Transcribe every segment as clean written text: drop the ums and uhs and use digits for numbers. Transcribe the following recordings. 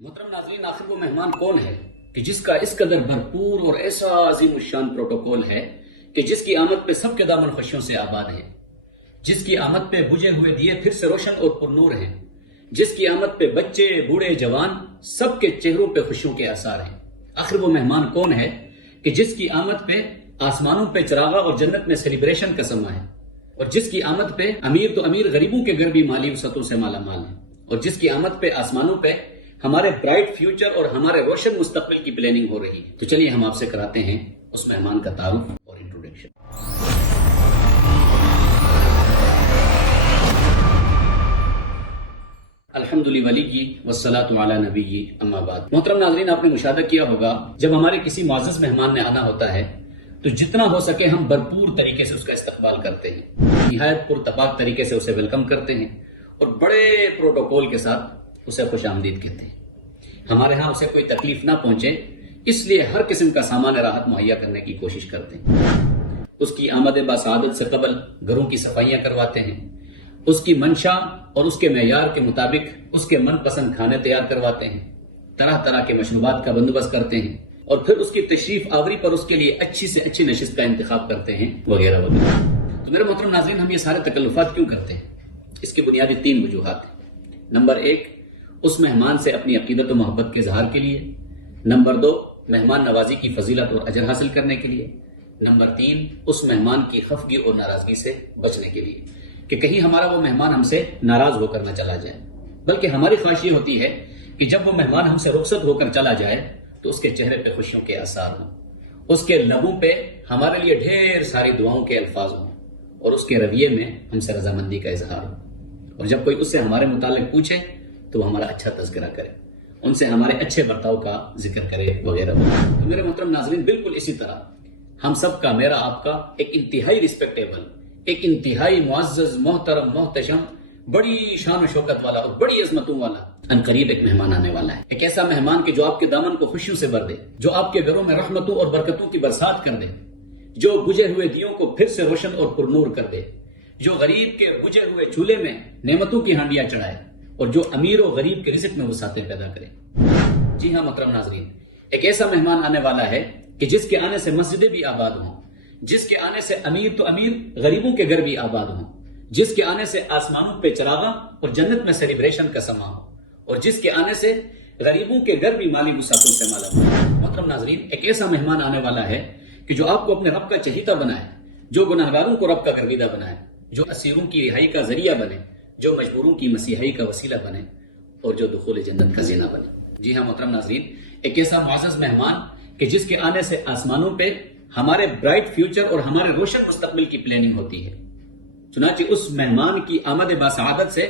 محترم ناظرین، آخر وہ مہمان کون ہے کہ جس کا اس قدر بھرپور اور ایسا عظیم الشان پروٹوکول ہے کہ جس کی آمد پہ سب کے دامن خوشیوں سے آباد ہیں، جس کی آمد پہ بجھے ہوئے دیے پھر سے روشن اور پرنور ہیں، جس کی آمد پہ بچے بوڑھے جوان سب کے چہروں پہ خوشیوں کے آثار ہیں۔ آخر وہ مہمان کون ہے کہ جس کی آمد پہ آسمانوں پہ چراغا اور جنت میں سیلیبریشن کا سما ہے، اور جس کی آمد پہ امیر تو امیر غریبوں کے گھر بھی مالی وسعتوں سے مالا مال ہے، اور جس کی آمد پہ آسمانوں پہ ہمارے برائٹ فیوچر اور ہمارے روشن مستقبل کی پلاننگ ہو رہی ہے۔ تو چلیے ہم آپ سے کراتے ہیں اس مہمان کا تعارف اور انٹروڈکشن۔ الحمد للہ ولی والصلاۃ علی نبی اما بعد۔ محترم ناظرین، آپ نے مشاہدہ کیا ہوگا جب ہمارے کسی معزز مہمان نے آنا ہوتا ہے تو جتنا ہو سکے ہم بھرپور طریقے سے اس کا استقبال کرتے ہیں، نہایت پرتپاک طریقے سے اسے ویلکم کرتے ہیں اور بڑے پروٹوکول کے ساتھ اسے خوش آمدید کہتے ہیں۔ ہمارے ہاں اسے کوئی تکلیف نہ پہنچے، اس لیے ہر قسم کا سامان راحت مہیا کرنے کی کوشش کرتے ہیں۔ اس کی آمد بسعادت سے قبل گھروں کی صفائیاں کرواتے ہیں، اس کی منشا اور اس کے معیار کے مطابق اس کے من پسند کھانے تیار کرواتے ہیں، طرح طرح کے مشروبات کا بندوبست کرتے ہیں، اور پھر اس کی تشریف آوری پر اس کے لیے اچھی سے اچھی نشست کا انتخاب کرتے ہیں، وغیرہ وغیرہ۔ تو میرے محترم ناظرین، ہم یہ سارے تکلفات کیوں کرتے ہیں؟ اس کی بنیادی 3 وجوہات ہیں۔ نمبر 1، اس مہمان سے اپنی عقیدت و محبت کے اظہار کے لیے۔ نمبر 2، مہمان نوازی کی فضیلت اور اجر حاصل کرنے کے لیے۔ نمبر 3، اس مہمان کی خفگی اور ناراضگی سے بچنے کے لیے کہ کہیں ہمارا وہ مہمان ہم سے ناراض ہو کر نہ چلا جائے، بلکہ ہماری خواہش یہ ہوتی ہے کہ جب وہ مہمان ہم سے رخصت ہو کر چلا جائے تو اس کے چہرے پہ خوشیوں کے آثار ہوں، اس کے لبوں پہ ہمارے لیے ڈھیر ساری دعاؤں کے الفاظ ہوں، اور اس کے رویے میں ہم سے رضامندی کا اظہار ہو، اور جب کوئی اس سے ہمارے متعلق پوچھے تو وہ ہمارا اچھا تذکرہ کرے، ان سے ہمارے اچھے برتاؤ کا ذکر کرے، وغیرہ وغیرہ۔ تو میرے محترم ناظرین، بالکل اسی طرح ہم سب کا، میرا آپ کا ایک انتہائی رسپیکٹیبل، ایک انتہائی معزز محترم محتشم، بڑی شان و شوکت والا اور بڑی عظمتوں والا ان قریب ایک مہمان آنے والا ہے۔ ایک ایسا مہمان کہ جو آپ کے دامن کو خوشیوں سے بھر دے، جو آپ کے گھروں میں رحمتوں اور برکتوں کی برسات کر دے، جو بجھے ہوئے دیوں کو پھر سے روشن اور پرنور کر دے، جو غریب کے بجھے ہوئے چولہے میں نعمتوں کی ہانڈیاں چڑھائے، اور جو امیر و غریب کے رزق میں وسعتیں پیدا کرے۔ جی ہاں محترم ناظرین، ایک ایسا مہمان آنے والا ہے کہ جس کے آنے سے مسجدیں بھی آباد ہوں، جس کے آنے سے امیر تو امیر غریبوں کے گھر بھی آباد ہوں، جس کے آنے سے آسمانوں پہ چراغاں اور جنت میں سیلیبریشن کا سما ہو، اور جس کے آنے سے غریبوں کے گھر بھی مالی وسعتوں سے مالا مال۔ محترم ناظرین، ایک ایسا مہمان آنے والا ہے کہ جو آپ کو اپنے رب کا چہیتا بنائے، جو گناہگاروں کو رب کا گرویدہ بنائے، جو اسیروں کی رہائی کا ذریعہ بنے، جو مجبوروں کی مسیحائی کا وسیلہ بنے، اور جو دخول جنت کا زینہ بنے۔ جی ہاں محترم ناظرین، ایک ایسا معزز مہمان کہ جس کے آنے سے آسمانوں پہ ہمارے برائٹ فیوچر اور ہمارے روشن مستقبل کی پلاننگ ہوتی ہے۔ چنانچہ اس مہمان کی آمد بسعادت سے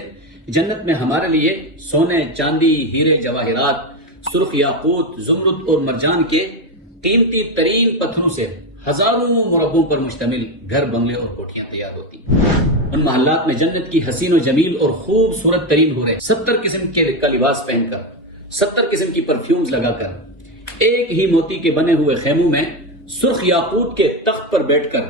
جنت میں ہمارے لیے سونے، چاندی، ہیرے جواہرات، سرخ یاقوت، زمرد اور مرجان کے قیمتی ترین پتھروں سے ہزاروں مربعوں پر مشتمل گھر، بنگلے اور کوٹھیاں تیار ہوتی ہیں۔ ان محلات میں جنت کی حسین و جمیل اور خوبصورت ترین ہو رہے 70 قسم کے کا لباس پہن کر، 70 قسم کی پرفیومز لگا کر، ایک ہی موتی کے بنے ہوئے خیموں میں سرخ یاقوت کے تخت پر بیٹھ کر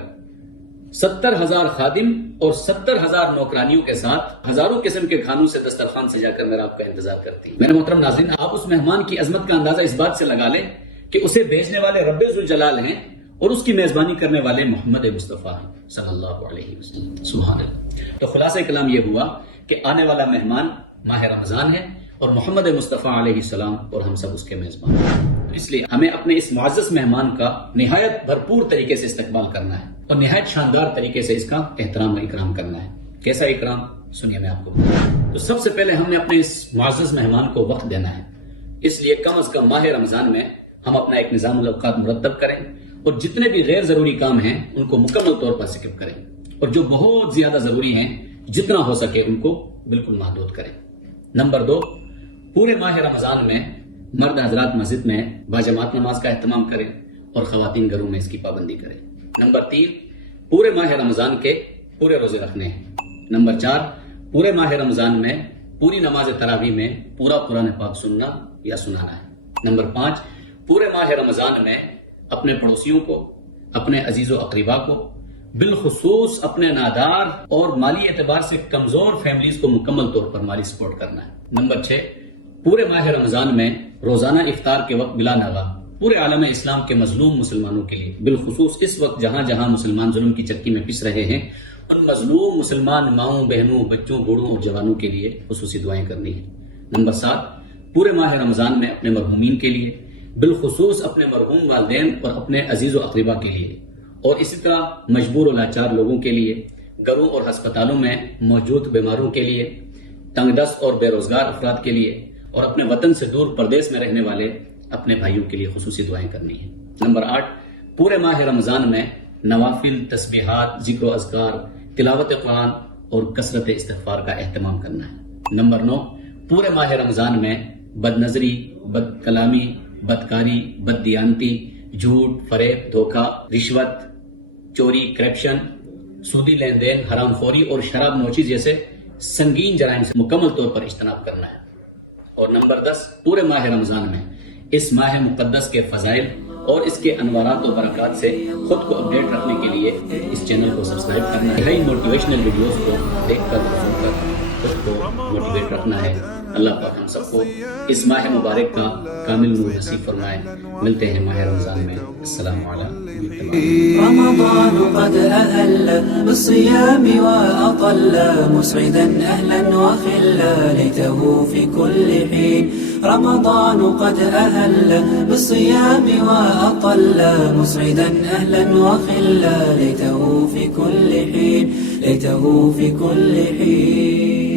70,000 خادم اور 70,000 نوکرانیوں کے ساتھ ہزاروں قسم کے کھانوں سے دسترخوان سجا کر میرا آپ کا انتظار کرتی ہیں۔ میرے محترم ناظرین، آپ اس مہمان کی عظمت کا اندازہ اس بات سے لگا لیں کہ اسے بھیجنے والے رب ذوالجلال ہیں اور اس کی میزبانی کرنے والے محمد مصطفیٰ ہیں صلی اللہ علیہ وسلم۔ سبحان اللہ۔ تو خلاصہ کلام یہ ہوا کہ آنے والا مہمان ماہ رمضان ہے اور محمد مصطفیٰ علیہ السلام اور ہم سب اس کے میزبان ہیں۔ تو اس لیے ہمیں اپنے اس معزز مہمان کا نہایت بھرپور طریقے سے استقبال کرنا ہے اور نہایت شاندار طریقے سے اس کا احترام و اکرام کرنا ہے۔ کیسا اکرام؟ سنیے میں آپ کو بتاؤں۔ تو سب سے پہلے ہم نے اپنے اس معزز مہمان کو وقت دینا ہے، اس لیے کم از کم ماہ رمضان میں ہم اپنا ایک نظام الاوقات مرتب کریں، اور جتنے بھی غیر ضروری کام ہیں ان کو مکمل طور پر سکپ کریں، اور جو بہت زیادہ ضروری ہیں جتنا ہو سکے ان کو بالکل محدود کریں۔ نمبر 2، پورے ماہ رمضان میں مرد حضرات مسجد میں باجماعت نماز کا اہتمام کریں اور خواتین گھروں میں اس کی پابندی کریں۔ نمبر 3، پورے ماہ رمضان کے پورے روزے رکھنے ہیں۔ نمبر 4، پورے ماہ رمضان میں پوری نماز تراویح میں پورا قرآن پاک سننا یا سنانا ہے۔ نمبر 5، پورے ماہ رمضان میں اپنے پڑوسیوں کو، اپنے عزیز و اقربا کو، بالخصوص اپنے نادار اور مالی اعتبار سے کمزور فیملیز کو مکمل طور پر مالی سپورٹ کرنا ہے۔ نمبر 6، پورے ماہ رمضان میں روزانہ افطار کے وقت بلا ناغہ پورے عالم اسلام کے مظلوم مسلمانوں کے لیے، بالخصوص اس وقت جہاں جہاں مسلمان ظلم کی چکی میں پس رہے ہیں، ان مظلوم مسلمان ماؤں، بہنوں، بچوں، بوڑھوں اور جوانوں کے لیے خصوصی دعائیں کرنی ہیں۔ نمبر 7، پورے ماہ رمضان میں اپنے مرحومین کے لیے، بالخصوص اپنے مرحوم والدین اور اپنے عزیز و اقربا کے لیے، اور اسی طرح مجبور و لاچار لوگوں کے لیے، گھروں اور ہسپتالوں میں موجود بیماروں کے لیے، تنگ دست اور بے روزگار افراد کے لیے، اور اپنے وطن سے دور پردیس میں رہنے والے اپنے بھائیوں کے لیے خصوصی دعائیں کرنی ہیں۔ نمبر 8، پورے ماہ رمضان میں نوافل، تسبیحات، ذکر و اذکار، تلاوت قرآن اور کثرت استغفار کا اہتمام کرنا ہے۔ نمبر 9، پورے ماہ رمضان میں بد نظری، بد کلامی، بدکاری، بد دیانتی، جھوٹ، فریب، دھوکہ، رشوت، چوری، کرپشن، سودی لین دین، حرام خوری اور شراب نوشی جیسے سنگین جرائم سے مکمل طور پر اجتناب کرنا ہے۔ اور نمبر 10، پورے ماہ رمضان میں اس ماہ مقدس کے فضائل اور اس کے انوارات و برکات سے خود کو اپڈیٹ رکھنے کے لیے اس چینل کو سبسکرائب کرنا ہے۔ نئی موٹیویشنل ویڈیوز کو دیکھ کر سن کر خود کو موٹیویٹ رکھنا ہے۔ اللہ پاک ہم سب کو اس ماہ مبارک کا کامل نور نصیب فرمائے۔ ملتے ہیں ماہ رمضان میں۔ السلام علیکم۔ رمضان قد أهل بالصيام وأطل مسعدا أهلا وخلا ليته في كل حين. رمضان قد أهل بالصيام وأطل مسعدا أهلا وخلا ليته في كل حين، ليته في كل حين.